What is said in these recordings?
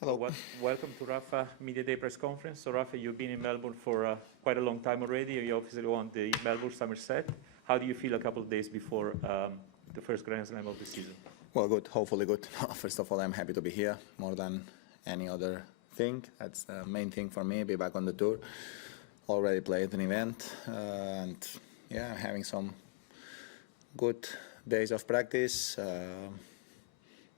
Hello. Welcome to Rafa Media Day press conference. So Rafa, you've been in Melbourne for quite a long time already. You obviously won the Melbourne Summer Set. How do you feel a couple of days before the first Grand Slam of the season? Well, good. Hopefully good. First of all, I'm happy to be here more than any other thing. That's the main thing for me, be back on the tour. Already played an event and yeah, having some good days of practice.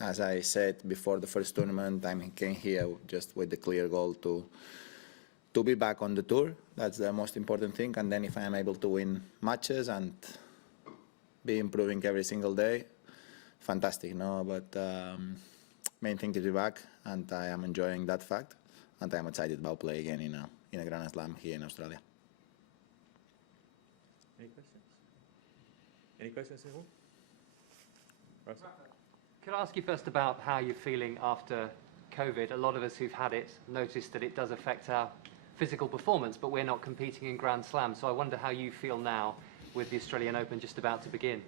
As I said before the first tournament, I came here just with the clear goal to be back on the tour. That's the most important thing. And then if I am able to win matches and be improving every single day, fantastic, no? But main thing to be back, and I am enjoying that fact, and I am excited about playing again in a Grand Slam here in Australia. Any questions? Any questions, Nole? Could I ask you first about how you're feeling after COVID? A lot of us who've had it noticed that it does affect our physical performance, but we're not competing in Grand Slam. So I wonder how you feel now with the Australian Open just about to begin.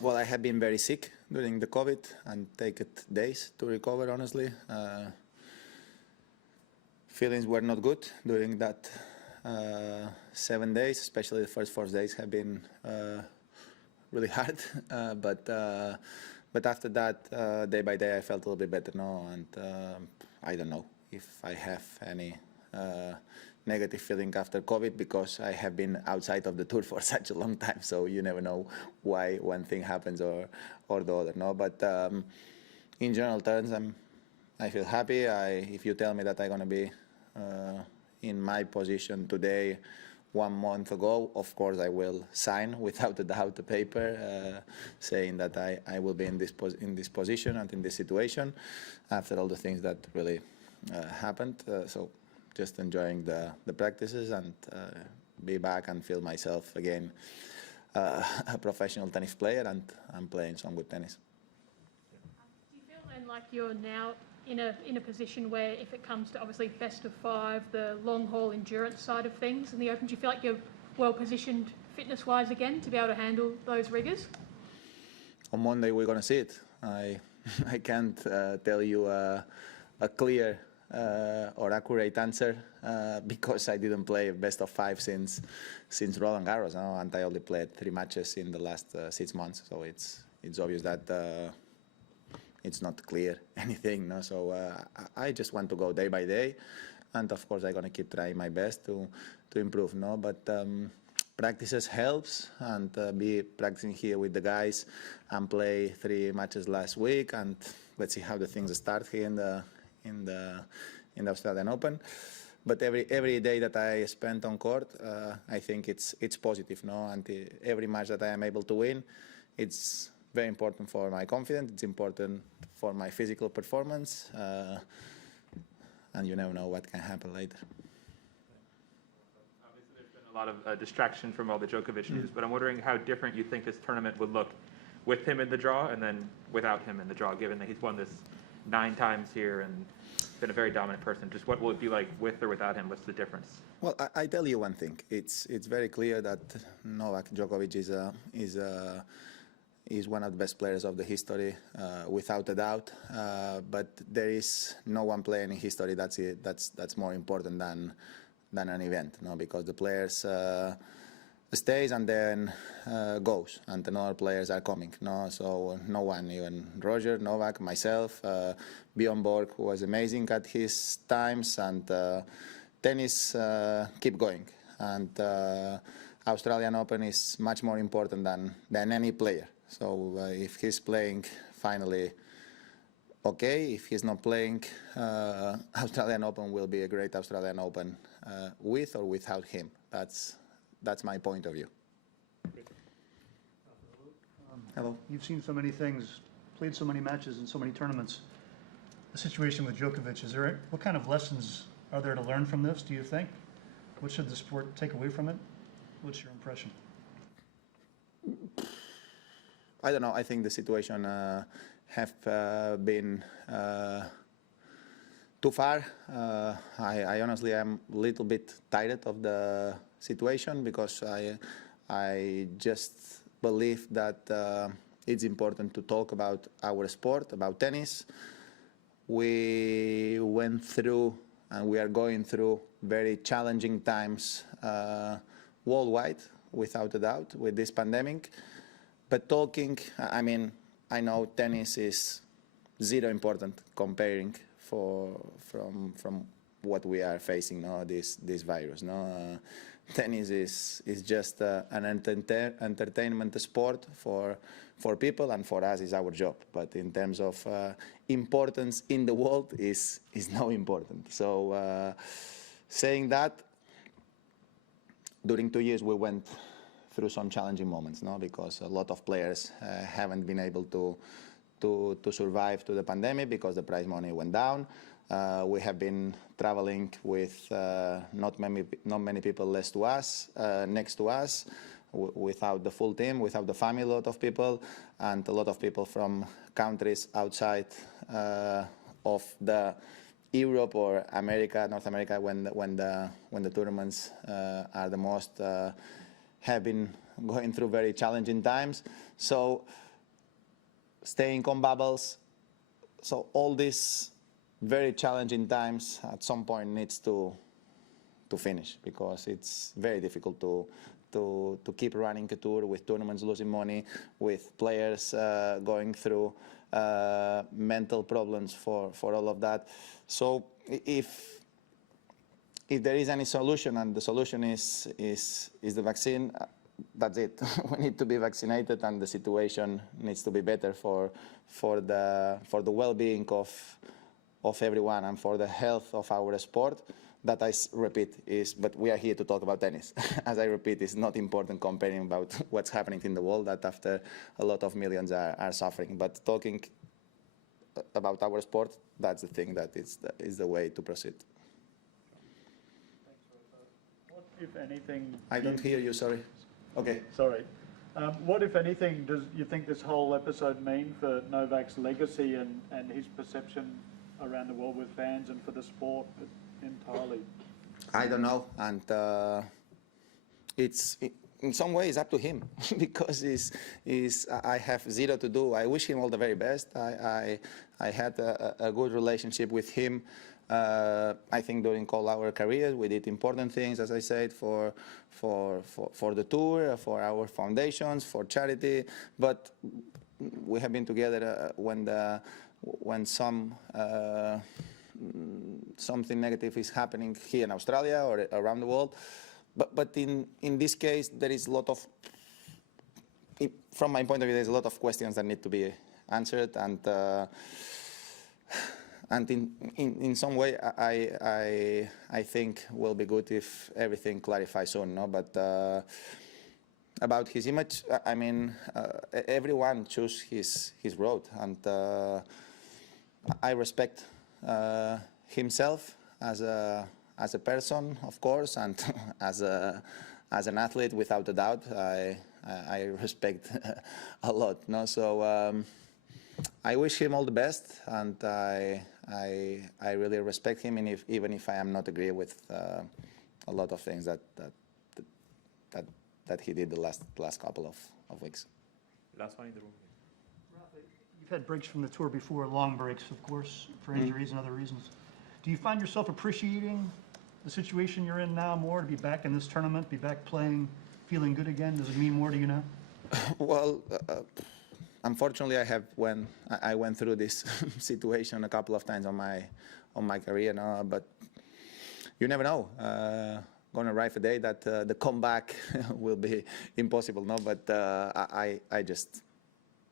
Well, I have been very sick during the COVID and taken days to recover, honestly. Feelings were not good during that 7 days, especially the first 4 days have been really hard. But after that, day by day, I felt a little bit better now, and I don't know if I have any negative feeling after COVID, because I have been outside of the tour for such a long time, so you never know why one thing happens or the other. No, but in general terms, I feel happy. If you tell me that I'm gonna be in my position today, 1 month ago, of course I will sign without a doubt the paper saying that I will be in this position and in this situation after all the things that really happened. So just enjoying the practices and be back and feel myself again a professional tennis player, and I'm playing some good tennis. Do you feel then like you're now in a position where, if it comes to obviously best of 5, the long haul endurance side of things in the Open, do you feel like you're well positioned fitness-wise again to be able to handle those rigours? On Monday we're going to see it. I can't tell you a clear or accurate answer because I didn't play best of 5 since Roland Garros, no? And I only played 3 matches in the last 6 months, so it's obvious that it's not clear anything, no? So I just want to go day by day, and of course I'm gonna keep trying my best to improve, no? But practices helps, and be practicing here with the guys and play 3 matches last week, and let's see how the things start here in the Australian Open. But every day that I spend on court, I think it's positive, no? And every match that I am able to win, it's very important for my confidence. It's important for my physical performance, and you never know what can happen later. Obviously, there's been a lot of distraction from all the Djokovic news, but I'm wondering how different you think this tournament would look with him in the draw and then without him in the draw, given that he's won this 9 times here and been a very dominant person. Just what will it be like with or without him? What's the difference? Well, I tell you one thing. It's very clear that Novak Djokovic is one of the best players of the history, without a doubt. But there is no one player in history that's more important than an event, no? Because the players stays and then goes, and the other players are coming, no? So no one, even Roger, Novak, myself, Bjorn Borg, who was amazing at his times, and tennis keep going. And Australian Open is much more important than any player. So if he's playing, finally, okay. If he's not playing, Australian Open will be a great Australian Open with or without him. That's my point of view. Hello. You've seen so many things, played so many matches in so many tournaments. The situation with Djokovic, what kind of lessons are there to learn from this, do you think? What should the sport take away from it? What's your impression? I don't know. I think the situation have been too far. I honestly am a little bit tired of the situation, because I just believe that it's important to talk about our sport, about tennis. We went through and we are going through very challenging times worldwide, without a doubt, with this pandemic. But talking, I mean, I know tennis is zero important comparing from what we are facing now, this virus. No, tennis is just an entertainment sport for people, and for us is our job. But in terms of importance in the world, is no important. So saying that, during 2 years we went through some challenging moments, no, because a lot of players haven't been able to survive to the pandemic because the prize money went down. We have been traveling with not many people next to us, without the full team, without the family, a lot of people, and a lot of people from countries outside of the Europe or America, North America, when the tournaments are the most, have been going through very challenging times. So staying on bubbles, so all these very challenging times at some point needs to finish, because it's very difficult to keep running a tour with tournaments losing money, with players going through mental problems for all of that. So if there is any solution, and the solution is the vaccine, that's it. We need to be vaccinated, and the situation needs to be better for the well-being of everyone and for the health of our sport. That I repeat is, but we are here to talk about tennis. As I repeat, it's not important comparing about what's happening in the world, that after a lot of millions are suffering. But talking about our sport, that's the thing that is the way to proceed. What, if anything... I don't hear you, sorry. Okay. Sorry. What, if anything, does you think this whole episode mean for Novak's legacy and his perception around the world with fans and for the sport entirely? I don't know, and it's in some ways up to him because I have zero to do. I wish him all the very best. I had a good relationship with him. I think during all our careers we did important things, as I said, for the tour, for our foundations, for charity. But we have been together when something negative is happening here in Australia or around the world. But in this case, there is a lot of, from my point of view, there's a lot of questions that need to be answered, and in some way, I think will be good if everything clarifies soon. No, but about his image, I mean, everyone chooses his road, and I respect himself as a person, of course, and as an athlete, without a doubt. I respect a lot. No, so I wish him all the best, and I really respect him, and even if I am not agree with a lot of things that he did the last couple of weeks. Last one in the room. You've had breaks from the tour before, long breaks, of course, for injuries and other reasons. Do you find yourself appreciating the situation you're in now more, to be back in this tournament, be back playing, feeling good again? Does it mean more to you now? Well, unfortunately, I went through this situation a couple of times on my career, no? But you never know. Going to arrive a day that the comeback will be impossible, no? But I just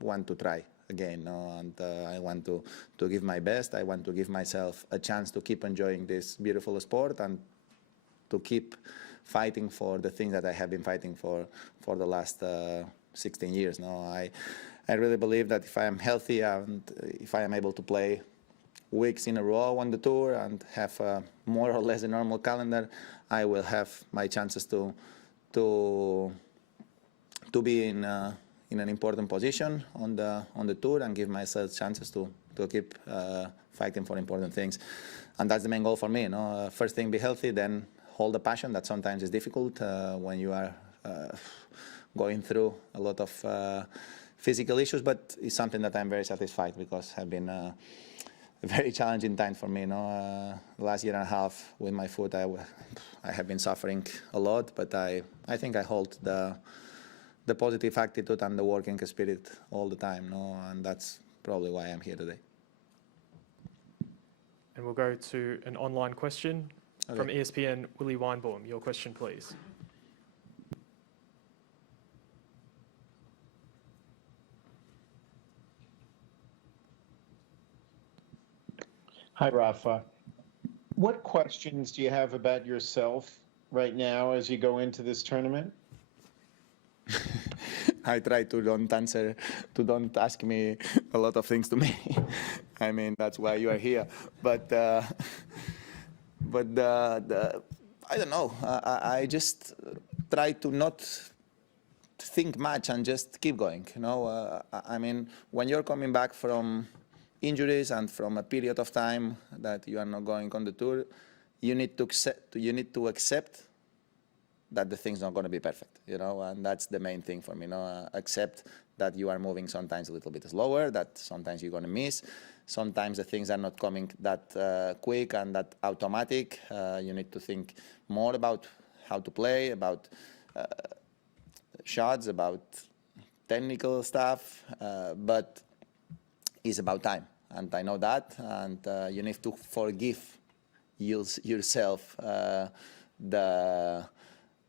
want to try again, no? And I want to give my best. I want to give myself a chance to keep enjoying this beautiful sport and to keep fighting for the things that I have been fighting for the last 16 years. No, I really believe that if I am healthy and if I am able to play weeks in a row on the tour and have more or less a normal calendar, I will have my chances to be in an important position on the tour and give myself chances to keep fighting for important things. And that's the main goal for me. No? First thing, be healthy, then hold the passion. That sometimes is difficult when you are going through a lot of physical issues, but it's something that I'm very satisfied because I've been a very challenging time for me. The last year and a half with my foot, I have been suffering a lot, but I think I hold the positive attitude and the working spirit all the time, and that's probably why I'm here today. And we'll go to an online question from ESPN, Willie Weinbaum. Your question, please. Hi, Rafa. What questions do you have about yourself right now as you go into this tournament? I try to don't ask me a lot of things to me. I mean, that's why you are here. But I don't know. I just try to not think much and just keep going. I mean, when you're coming back from injuries and from a period of time that you are not going on the tour, you need to accept that the thing's not going to be perfect, and that's the main thing for me. Accept that you are moving sometimes a little bit slower, that sometimes you're going to miss, sometimes the things are not coming that quick and that automatic. You need to think more about how to play, about shots, about technical stuff, but it's about time, and I know that, and you need to forgive yourself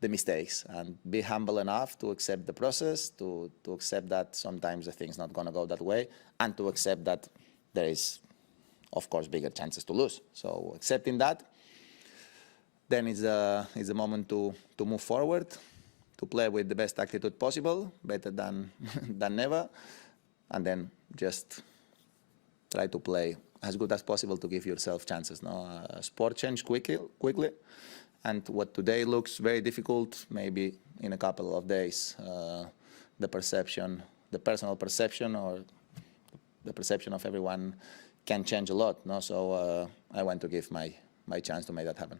the mistakes and be humble enough to accept the process, to accept that sometimes the thing's not going to go that way, and to accept that there is, of course, bigger chances to lose. So accepting that, then is the moment to move forward, to play with the best attitude possible, better than never, and then just try to play as good as possible to give yourself chances. Sport change quickly, and what today looks very difficult, maybe in a couple of days, the personal perception, or the perception of everyone can change a lot. So I want to give my chance to make that happen.